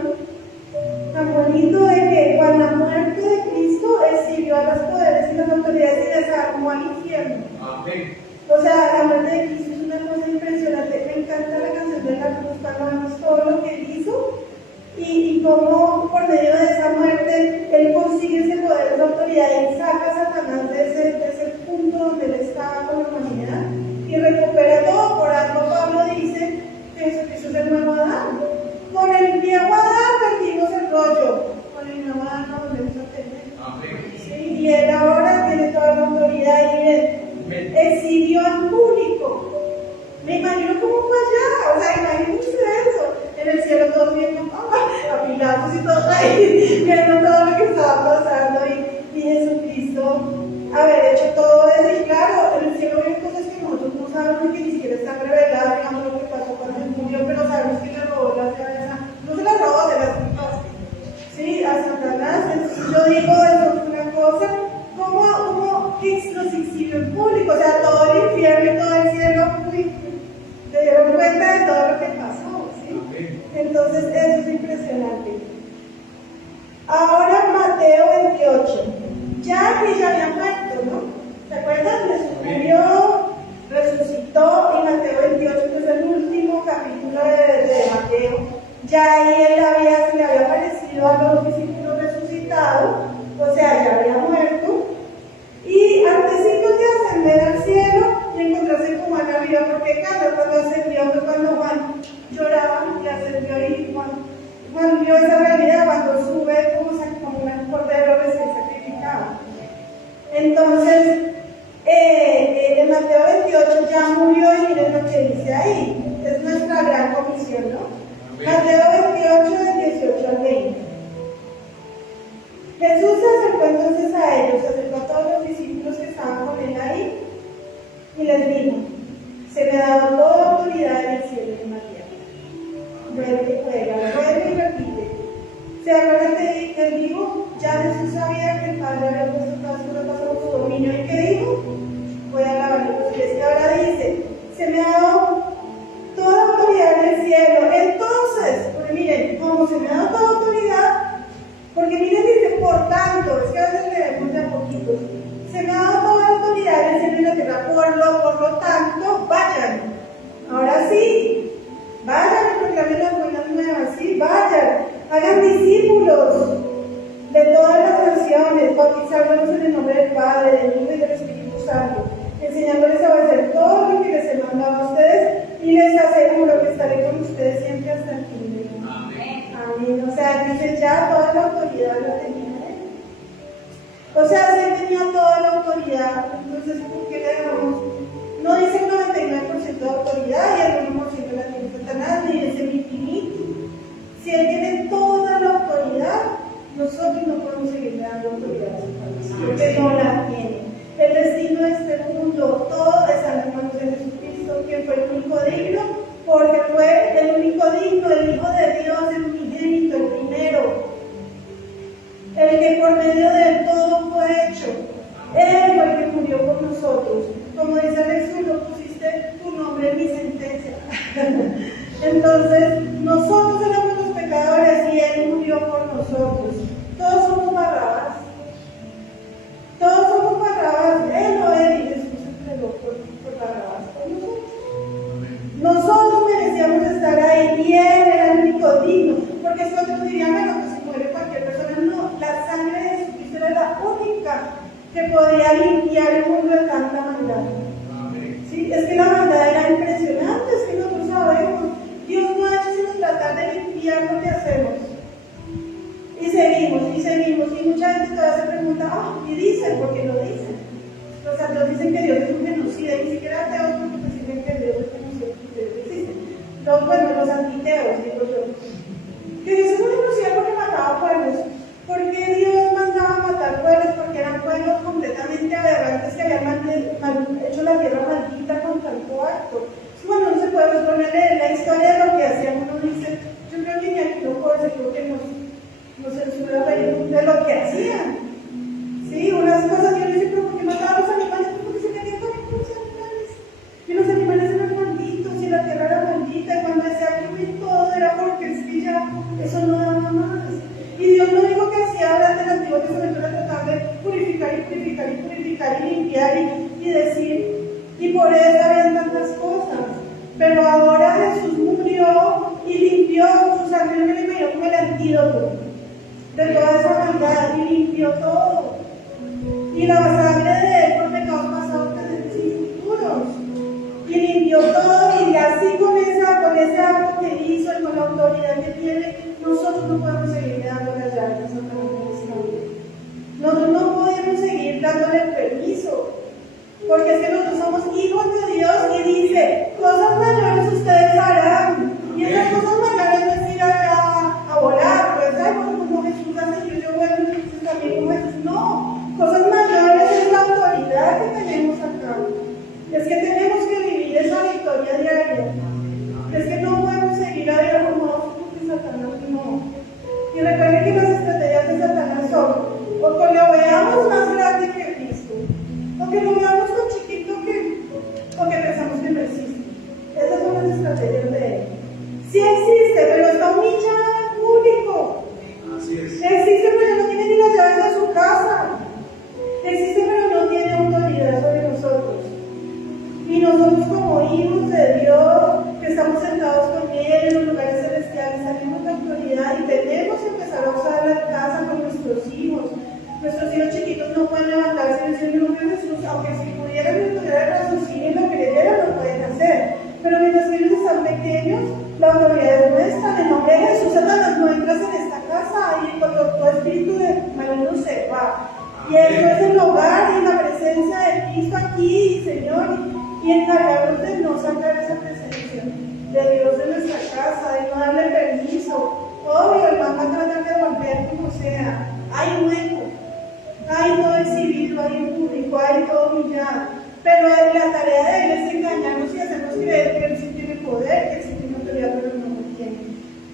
tan bonito de que con la muerte de Cristo exhibió a los poderes y las autoridades y desarmó al infierno. Amén. O sea, la muerte de Cristo es una cosa impresionante. Me encanta la canción de la cruz cuando vemos todo lo que él hizo y cómo por medio de esa muerte él consigue ese poder, esa autoridad y saca a Satanás de ese punto donde él estaba con la humanidad y recupera todo. Por algo Pablo dice que Jesucristo es el nuevo Adán. Con el viejo Adán perdimos el rollo, con el nuevo Adán nos volvemos a tener. Sí, y él ahora tiene toda la autoridad y él exhibió en público. Me imagino cómo fue allá, o sea, imagínense eso. En el cielo todos viendo a Pilatos y todos ahí, viendo todo lo que estaba pasando y Jesucristo haber hecho todo eso. Y claro, en el cielo hay cosas que nosotros no sabemos y que ni siquiera están reveladas, digamos lo que pasó cuando él murió, pero sabemos que le robó las llaves, no se las robó, se las quitó. Sí, a Satanás. Entonces yo digo, eso es una cosa. ¿Cómo los exhibió en público? O sea, todo el infierno y todo el cielo, se dieron cuenta de todo lo que pasó, ¿sí? Entonces, eso es impresionante. Ahora, Mateo 28. Ya había muerto, ¿no? ¿Se acuerdan? Jesús murió, resucitó, y Mateo 28, que es el último capítulo de ya ahí se le había aparecido a los discípulos resucitados, o sea, ya había muerto, y antecitos de ascender al cielo y encontrarse con Juan arriba, porque cuando ascendió fue cuando Juan lloraba y ascendió, y Juan vio esa realidad cuando sube como un cordero recién sacrificado. Entonces, en Mateo 28 ya murió y miren lo que dice ahí, es nuestra gran comisión, ¿no? Mateo 28, del 18 al 20. Jesús se acercó entonces a ellos, se acercó a todos los discípulos que estaban con él ahí y les dijo: se me ha dado toda autoridad en el cielo y en la tierra. Vuelve y repite. ¿Se acuerdan que él dijo? Ya Jesús sabía que el Padre había puesto todas las cosas bajo su dominio. ¿Y qué dijo? Voy a alabar a los pies. Y ahora dice: se me ha dado toda autoridad en el cielo. Entonces, pues miren, como se me ha dado toda autoridad, porque miren, dice, por tanto, es que a veces leemos de a poquitos, se me ha dado toda autoridad en el cielo y en la tierra, por lo tanto, vayan. Ahora sí, vayan y proclamen las buenas nuevas, sí, vayan, hagan discípulos de todas las naciones, bautizándolos en el nombre del Padre, del Hijo y del Espíritu Santo, enseñándoles a obedecer todo lo que les he mandado a ustedes, y les aseguro que estaré con ustedes siempre hasta el fin del mundo. Amén. O sea, dice, ya toda la autoridad la tenía él. O sea, si él tenía toda la autoridad, entonces ¿por qué le dejamos? No dice el 99% de autoridad y el 1% la tiene Satanás, ni ese miti. Si él tiene toda la autoridad, nosotros no podemos seguir dando autoridad a Satanás, porque no la tiene. El destino de este mundo, todo está en las manos de Jesucristo, quien fue el único digno, porque fue el único digno, el Hijo de Dios, el unigénito, el primero, el que por medio de todo fue hecho. Él fue el que murió por nosotros. Como dice Jesús, no pusiste tu nombre en mi sentencia. Entonces, nosotros éramos los pecadores y Él murió por nosotros. Todos somos Barrabás. Todos somos Barrabás. Él o él, y Jesús se entregó por Barrabás, por nosotros. Nosotros merecíamos estar ahí y Él era el único digno. Porque si otros dirían, bueno, que se muere cualquier persona. No, la sangre de Jesucristo era la única que podía limpiar el mundo de tanta maldad. ¿Sí? Es que la maldad era impresionante, es que nosotros sabemos. Dios no ha hecho sino tratar de limpiar lo que hacemos. Y seguimos. Y mucha gente todavía se pregunta, y dicen, ¿por qué lo dicen? Los ateos dicen que Dios es un genocida, y ni siquiera ateos porque dicen que Dios es genocida, porque Dios existe. Los antiteos, digo yo. Que Dios es un genocida porque mataba pueblos. ¿Por qué Dios mandaba matar pueblos? Porque eran pueblos completamente aberrantes que habían hecho la tierra maldita con tanto acto. Bueno, no se puede ponerle la historia de lo que hacían. Uno dice, yo creo que ni aquí no puede, creo que nos censura de lo que hacían. Sí, unas cosas yo le dice, pero ¿por qué mataban a los animales? Porque se tenían que con los animales. Y los animales eran malditos y la tierra era maldita. Y cuando decía que todo era porque es que ya eso no daba más. Y Dios lo único que hacía durante el Antiguo Testamento era tratar de purificar y limpiar y decir, y por eso habían tantas cosas. Pero ahora Jesús murió y limpió, su sangre me lo imagino como el antídoto de toda esa maldad, y limpió todo. Y la sangre de él por pecados pasados, presentes y futuros. Y limpió todo, y así con ese acto que hizo y con la autoridad que tiene, nosotros no podemos seguir dando las llaves a Satanás en esta vida. Nosotros no podemos seguir dándole permiso, porque es que nosotros somos hijos de Dios, y dice, cosas mayores ustedes harán. Y esas cosas mayores no es ir a volar, pues, ¿sabes? Como Jesús hace, yo vuelo, entonces también como Jesús. No, cosas mayores es la autoridad que tenemos acá. Es que tenemos que vivir esa victoria diaria. Es que no podemos seguir a Dios como Satanás, no. Y recuerden que las estrategias de Satanás son o que lo veamos más grande que Cristo, o que lo veamos tan chiquito o que pensamos que no existe. Esas son las estrategias de él. Sí existe, pero está humillado en público. Así es. Existe, pero no tiene ni las llaves de su casa. Existe, pero no tiene autoridad sobre nosotros. Y nosotros como hijos de Dios, que estamos sentados con Él en los lugares celestiales, salimos autoridad y tenemos que empezar a usarla en casa con nuestros hijos. Nuestros hijos chiquitos no pueden levantarse y decir en el nombre de Jesús, aunque si pudieran y tuvieran el raciocinio y la creyeran, lo pueden hacer. Pero mientras que ellos están pequeños, la autoridad es nuestra. En el nombre de Jesús, Satanás, no entras en esta casa y con todo espíritu de maligno se va. Y eso es el hogar y la presencia de Cristo aquí, Señor, y encargarnos de no sacar esa presencia de Dios en nuestra casa, de no darle permiso. Obvio, el man va a tratar de volver como sea. Hay un eco, hay todo exhibido, hay un público, hay todo humillado. Pero la tarea de él es engañarnos y hacernos creer que él sí tiene poder, que él sí tiene autoridad, pero no lo tiene.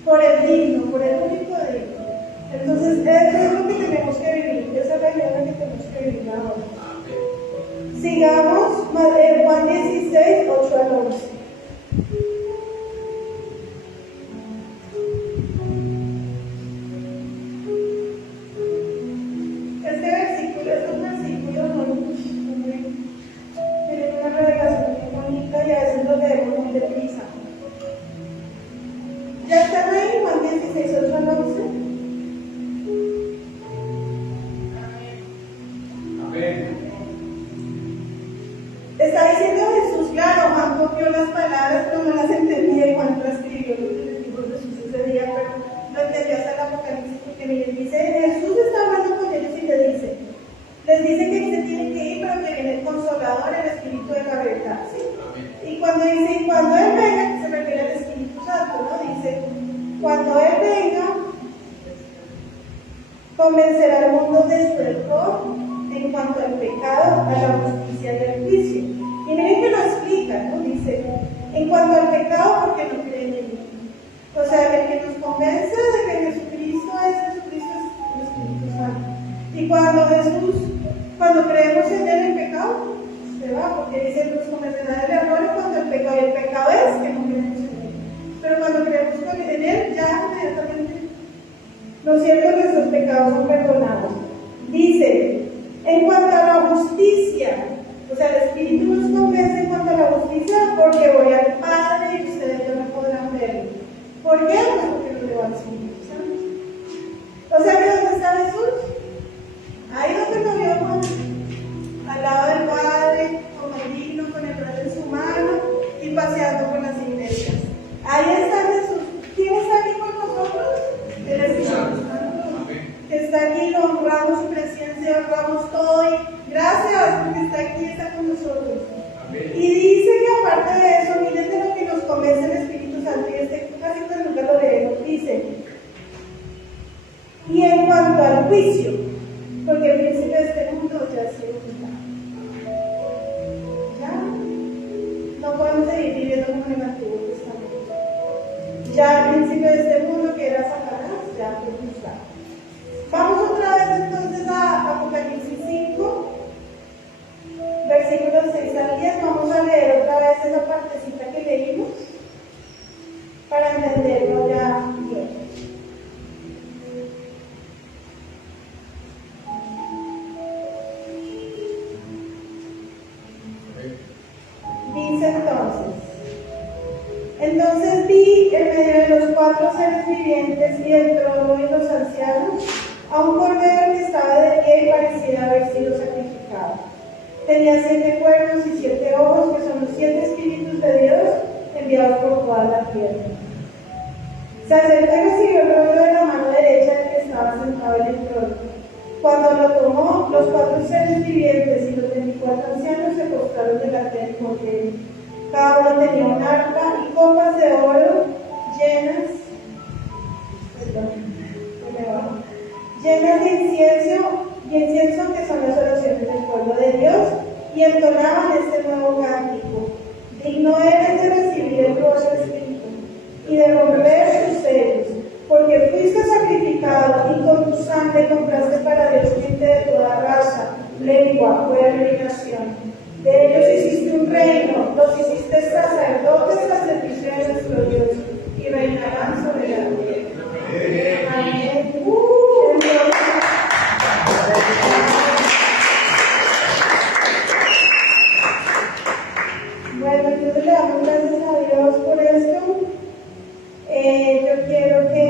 Por el digno, por el único digno. Entonces, eso es lo que tenemos que vivir, esa es la realidad que tenemos que vivir ahora. Sigamos, Juan 16, 8 al 11. Este versículo, estos versículos tienen una revelación muy bonita y a veces lo leemos muy deprisa. ¿Ya está ahí, Juan 16, 8 al 11? Está diciendo Jesús, claro, Juan copió las palabras, pero no las entendía y Juan transcribió lo que les dijo Jesús ese día, pero lo entendió hasta el Apocalipsis, porque miren, dice, Jesús está hablando con ellos y les dice que se tienen que ir, pero que viene el Consolador, el Espíritu de la verdad, ¿sí? Y cuando dice, y cuando Él venga, que se refiere al Espíritu Santo, ¿no? Dice, cuando Él venga, convencerá al mundo de su error en cuanto al pecado, a la justicia y al juicio. Y miren que lo explica, ¿no? Dice, en cuanto al pecado, porque no creen en mí. O sea, el que nos convence de que Jesucristo es el Espíritu Santo. Y cuando creemos en Él, el pecado se va, porque dice, nos convencerá del error cuando el pecado es que no creemos en Él. Pero cuando creemos en Él, ya inmediatamente, lo cierto es que nuestros pecados son perdonados. Dice, en cuanto a la justicia, o sea, el Espíritu nos convence en cuanto a la justicia, porque voy al Padre y ustedes ya no podrán verlo. ¿Por qué? Pues porque no le va al Espíritu Santo. O sea, que ¿dónde está Jesús? Ahí donde lo vio Juan, al lado del Padre, como digno, con el brazo en su mano y paseando por las iglesias. Ahí está Jesús. ¿Quién está aquí con nosotros? El Espíritu Santo. Que está aquí, lo honramos su presencia, honramos todo y gracias porque está aquí, está con nosotros. Amén. Y dice que aparte de eso, miren de lo que nos convence el Espíritu Santo, y casi que nunca lo leemos, dice, y en cuanto al juicio, porque el príncipe de este mundo ya ha sido juzgado. Ya no podemos seguir viviendo como en el Antiguo Testamento. Ya el príncipe de este mundo, que era Satanás, ya fue juzgado. Vamos otra vez entonces a Apocalipsis 5, versículos 6 al 10. Vamos a leer otra vez esa partecita que leímos para entenderlo ya bien. Dice entonces vi en medio de los 4 seres vivientes y del trono y los ancianos a un cordero que estaba de pie y parecía haber sido sacrificado. Tenía 7 cuernos y 7 ojos, que son los 7 espíritus de Dios enviados por toda la tierra. Se acercó y recibió el rollo de la mano derecha del que estaba sentado en el trono. Cuando lo tomó, los 4 seres vivientes y los 24 ancianos se postraron delante del cordero. Cada uno tenía un arpa y copas de oro llenas de incienso, que son las oraciones del pueblo de Dios, y entonaban este nuevo cántico: digno eres de recibir el rostro del Espíritu y de romper sus sellos, porque fuiste sacrificado y con tu sangre compraste para Dios gente de toda raza, lengua, pueblo y nación. De ellos hiciste un reino, los hiciste sacerdotes al servicio de nuestro Dios, y reinarán sobre la tierra. Amén. Bueno, entonces le damos gracias a Dios por esto. Yo quiero que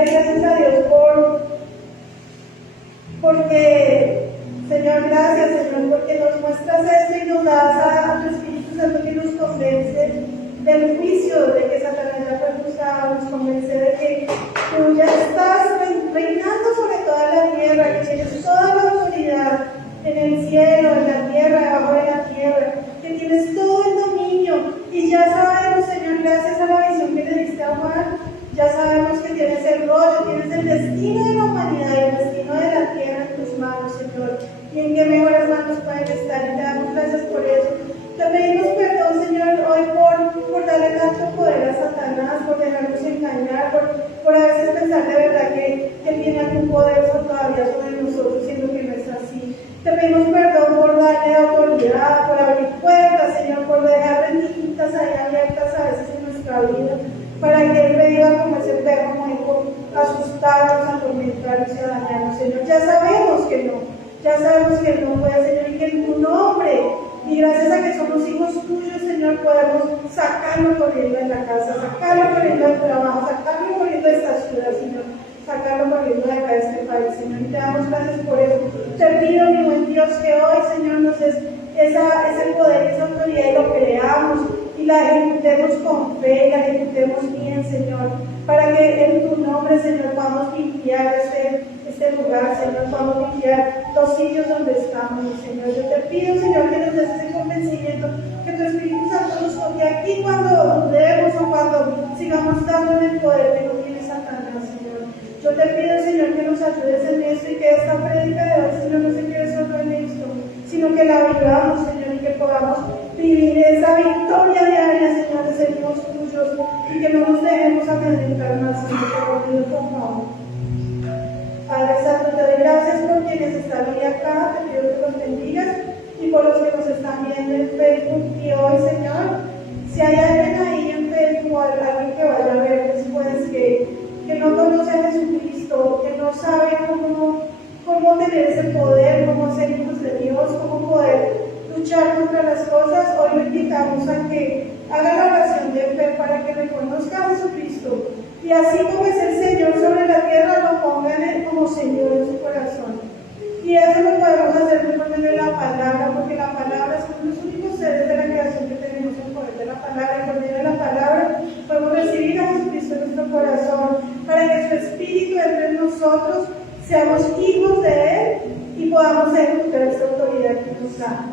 darle gracias a Dios porque, Señor, gracias, Señor, porque nos muestras esto y nos das a tu Espíritu Santo que nos convence del juicio de que Satanás ya fue juzgado, nos convence de que tú ya estás reinando sobre toda la tierra, que tienes toda la autoridad en el cielo, en la tierra, debajo de la tierra, que tienes todo el dominio. Y ya sabemos, Señor, gracias a la visión que le diste a Juan, ya sabemos que tienes el rollo, tienes el destino de la humanidad y el destino de la tierra en tus manos, Señor. Y en qué mejores manos pueden estar, y te damos gracias por eso. Te pedimos perdón, Señor, hoy por darle tanto poder a Satanás, por dejarnos engañar, por a veces pensar de verdad que él tiene algún poder todavía sobre nosotros, siendo que no es así. Te pedimos perdón por darle autoridad, por abrir puertas, Señor, por dejar ventanitas ahí abiertas a veces en nuestra vida, para que él venga como ese perro muerto, asustarnos, atormentarnos y a dañarnos, Señor. Ya sabemos que no puede, Señor, y que en tu nombre, y gracias a que somos hijos tuyos, Señor, podemos sacarlo corriendo de la casa, sacarlo corriendo del trabajo, sacarlo corriendo de esta ciudad, Señor, sacarlo corriendo de acá de este país, Señor, y te damos gracias por eso. Te pido, mi buen Dios, que hoy, Señor, nos des ese poder, esa autoridad, y lo creamos, y la ejecutemos con fe, y la ejecutemos bien, Señor, para que en tu nombre, Señor, podamos limpiar este lugar, Señor, podamos limpiar los sitios donde estamos, Señor. Yo te pido, Señor, que nos des ese convencimiento, que tu Espíritu Santo nos toque aquí cuando dudemos o cuando sigamos dando el poder que no tiene Satanás, Señor. Yo te pido, Señor, que nos ayudes en esto y que esta prédica de hoy, Señor, no se quede solo en esto, sino que la vivamos, Señor, y que podamos vivir esa victoria diaria, Señor, de ser hijos tuyos, y que no nos dejemos amedrentar más, Señor, por favor. Padre Santo, te doy gracias por quienes están hoy acá, te pido que los bendigas, y por los que nos están viendo en Facebook. Y hoy, Señor, si hay alguien ahí en Facebook o alguien que vaya a ver después que no conoce a Jesucristo, que no sabe cómo tener ese poder, cómo ser hijos de Dios, cómo poder luchar contra las cosas, hoy lo invitamos a que haga la oración de fe para que reconozca a Jesucristo. Y así como es el Señor sobre la tierra, lo pongan como Señor en su corazón. Y eso lo podemos hacer por medio de la palabra, porque la palabra son los únicos seres de la creación que tenemos el poder de la palabra. Y por medio de la palabra podemos recibir a Jesucristo en nuestro corazón, para que su Espíritu entre en nosotros, seamos hijos de Él y podamos ejecutar esa autoridad que nos da.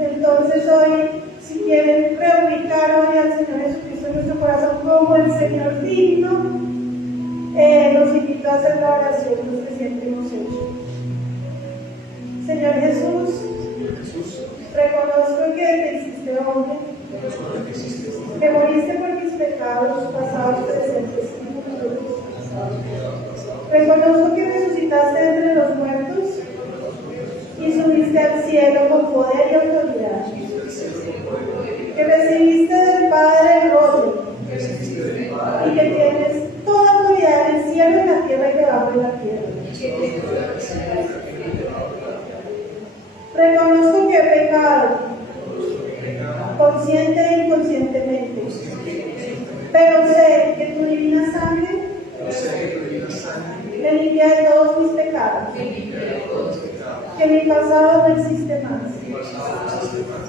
Entonces hoy, si quieren reubicar hoy al Señor Jesucristo en nuestro corazón como el Señor digno, los invito a hacer la oración que recién hemos hecho. Señor Jesús, reconozco que te hiciste hombre, que moriste por mis pecados pasados, presentes y futuros. Reconozco que resucitaste entre los muertos y subiste al cielo con poder y autoridad. Que recibiste del Padre el rollo y que tienes toda autoridad en el cielo, en la tierra y debajo de la tierra. Reconozco que he pecado, consciente e inconscientemente, pero sé que tu divina sangre me limpia de todos mis pecados, que mi pasado no existe más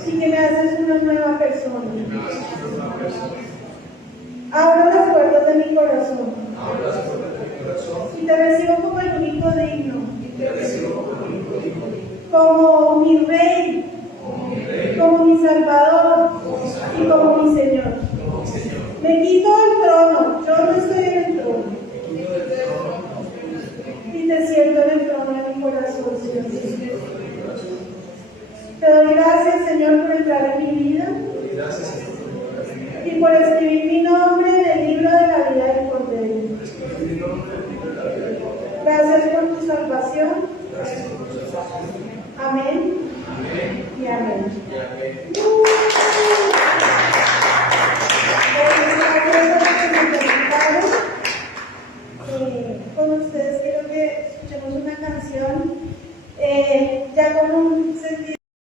y que me haces una nueva persona. Abro las puertas de mi corazón y te recibo como el único digno, como mi Rey, como mi Salvador y como mi Señor. Me quito el trono, yo no estoy en el trono, y te siento en el trono de mi corazón, Señor Jesús. Te doy gracias, Señor, por entrar en mi vida y por escribir mi nombre en el libro de la vida del Cordero. Gracias por tu salvación. Amén y amén.